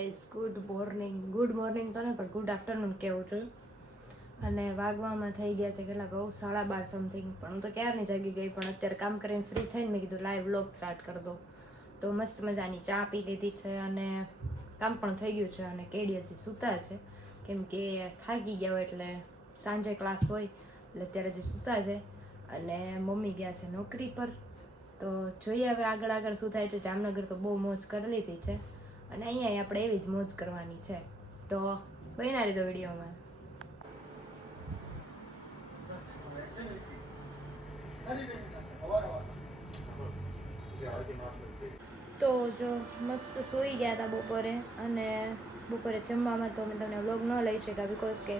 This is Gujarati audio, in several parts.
ગુડ મોર્નિંગ તો ને પણ ગુડ આફ્ટરનૂન કેવું છું. અને વાગવામાં થઈ ગયા છે કેટલા કહું 12:30 સમથિંગ. પણ હું તો ક્યારની જાગી ગઈ, પણ અત્યારે કામ કરીને ફ્રી થઈને મેં કીધું લાઈવ વ્લોગ સ્ટાર્ટ કરી દો. તો મસ્ત મજાની ચા પી લીધી છે અને કામ પણ થઈ ગયું છે. અને કેડી હજી સૂતા છે કેમ કે થાકી ગયા હોય, એટલે સાંજે ક્લાસ હોય એટલે અત્યારે હજી સૂતા છે. અને મમ્મી ગયા છે નોકરી પર. તો જોઈએ હવે આગળ શું થાય છે. જામનગર તો બહુ મોજ કરી લીધી છે અને અહીંયા આપણે એવી જ મોજ કરવાની છે. તો બન્યા રહેજો વિડીયોમાં. તો જો મસ્ત સૂઈ ગયા હતા બપોરે, અને બપોરે જમવામાં તો મેં તમને વ્લોગ ન લઈ શક્યા બિકોઝ કે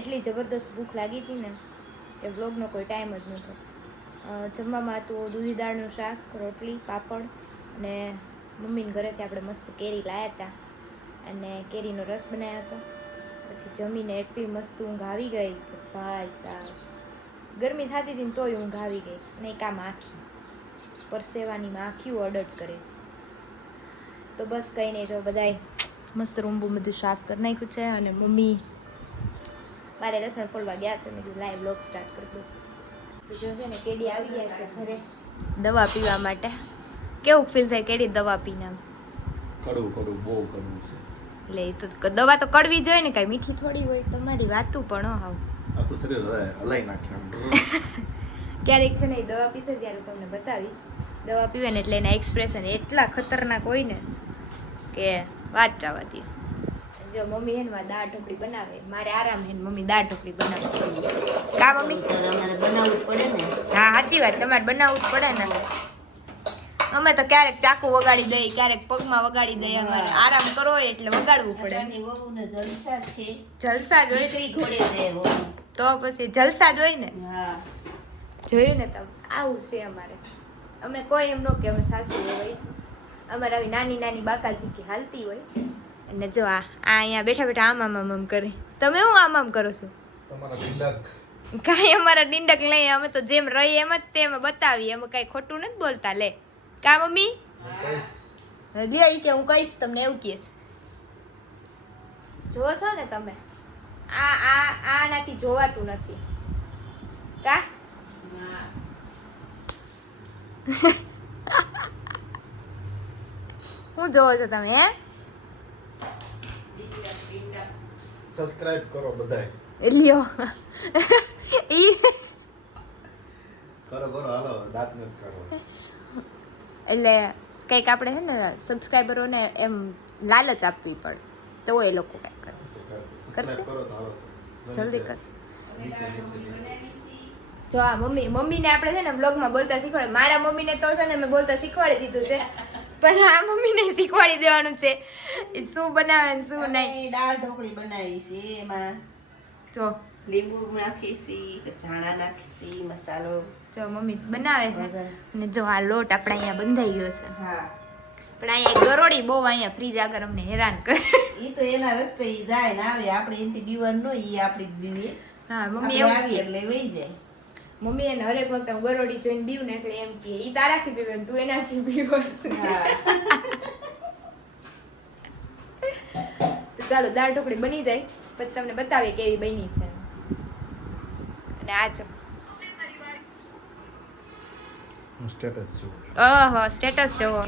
એટલી જબરદસ્ત ભૂખ લાગી હતી ને કે વ્લોગનો કોઈ ટાઈમ જ નહોતો. જમવામાં હતું દૂધી દાળનું શાક, રોટલી, પાપડ, અને મમ્મીને ઘરેથી આપણે મસ્ત કેરી લાવ્યા હતા અને કેરીનો રસ બનાવ્યો હતો. પછી જમીને એટલી મસ્ત ઊંઘ આવી ગઈ કે ભાઈ સાહેબ, ગરમી થતી હતી ને તોય ઊંઘ આવી ગઈ. અને એક આ માખી પરસેવાની માખીઓ અડટ કરે. તો બસ કંઈ નહીં, જો બધાય મસ્ત રૂમ બધું સાફ કરી નાખ્યું છે. અને મમ્મી મારે લસણ ફોલવા ગયા છે. મેં કીધું લાઈવ વ્લોગ સ્ટાર્ટ કરી દઉં. તો જો છે ને કેડી આવી ગયા છે ઘરે દવા પીવા માટે. કેવું ફીલ થાય કેડી દવા પીને? કડવું બહુ કડવું છે. એટલે તો દવા તો કડવી જોઈએ ને, કાંઈ મીઠી થોડી હોય. તમારી વાતું પણ હાવ આખું શરીર હલાઈ નાખે. ક્યારેક છે ને એ દવા પીશે ત્યારે તમને બતાવીશ. દવા પીવે ને એટલે એના એક્સપ્રેશન એટલા ખતરનાક હોય ને કે વાત જવા દે. જો મમ્મી હે ને દાળ ઢોકળી બનાવે, મારે આરામ હે ને મમ્મી દાળ ઢોકળી બનાવે. કા મમ્મી? અમારે બનાવવું પડે ને. હા સાચી વાત, તમારે બનાવવું જ પડે ને. અમે તો ક્યારેક ચાકુ વગાડી દઈએ, ક્યારેક પગમાં વગાડી દઈએ. અમારે આરામ કરવો હોય એટલે વગાડવું પડે. વહુને જલસા છે. જલસા જ હોય દીકરી ઘોડે દે વહુ. તો પછી જલસા જ હોય ને. હા. જોયું ને તમે, આવું છે અમારે. અમને કોઈ એમ ન કે અમે સાસુ હોય. અમારે આવી નાની નાની બાકાજી હાલતી હોય. અને જો આ અહીંયા બેઠા બેઠા આમ કરે. તમે શું આમ કરો છો? તમારા ડિંડક કાંઈ અમારા ડિંડક લઈએ, અમે તો જેમ રહીએ એમ જ તેમ બતાવીએ. અમે કાંઈ ખોટું નથી બોલતા. લે કા મમ્મી? લે ઈ કે હું કહીશ તમને, એવું કહે છે. જો છો ને તમે, આનાથી જોવાતું નથી કા? શું જોવો છો તમે? હે સબસ્ક્રાઇબ કરો બધાય. લ્યો ઈ કરો હાલો, દાંત નથી કરો. એટલે કંઈક આપણે છે ને સબસ્ક્રાઈબરોને એમ લાલચ આપવી પડે તો એ લોકો કંઈક કરે. કરશે? કરો તો હાલો. જલ્દી કર. જો આ મમ્મીને આપણે છે ને બ્લોગમાં બોલતા શીખવાડે. મારા મમ્મીને તો છે ને મેં બોલતા શીખવાડી દીધું છે, પણ આ મમ્મીને શીખવાડી દેવાનું છે શું બનાવે ને શું નહીં. દાળ ઢોકળી બનાવી છે, એમાં જો લીંબુ નાખી છે, ધાણા નાખી છે, મસાલો. જો મમ્મી બનાવે છે. અને જો આ લોટ આપણે અહીંયા બંધાઈ ગયો છે. હા. પણ અહીંયા ગરોળી બહુ અહીંયા ફ્રીજ આગળ અમને હેરાન કરે. ઈ તો એના રસ્તે ઈ જાય ને આવે, આપણે એનથી બીવાનું ન, ઈ આપણી જ બીવે. હા મમ્મી એવું આપણે કહે. એટલે વહી જાય. મમ્મી એને હરેક વખત હું ગરોળી જોઈને બીવું ને એટલે એમ કહે ઈ તારાથી પીવે ને તું એનાથી પીવસ. હા. તો ચાલો દાળ ઢોકળી બની જાય પછી તમને બતાવીએ કેવી બની છે. અને આ જો હું સ્ટેટસ છું. ઓહો સ્ટેટસ જોવો.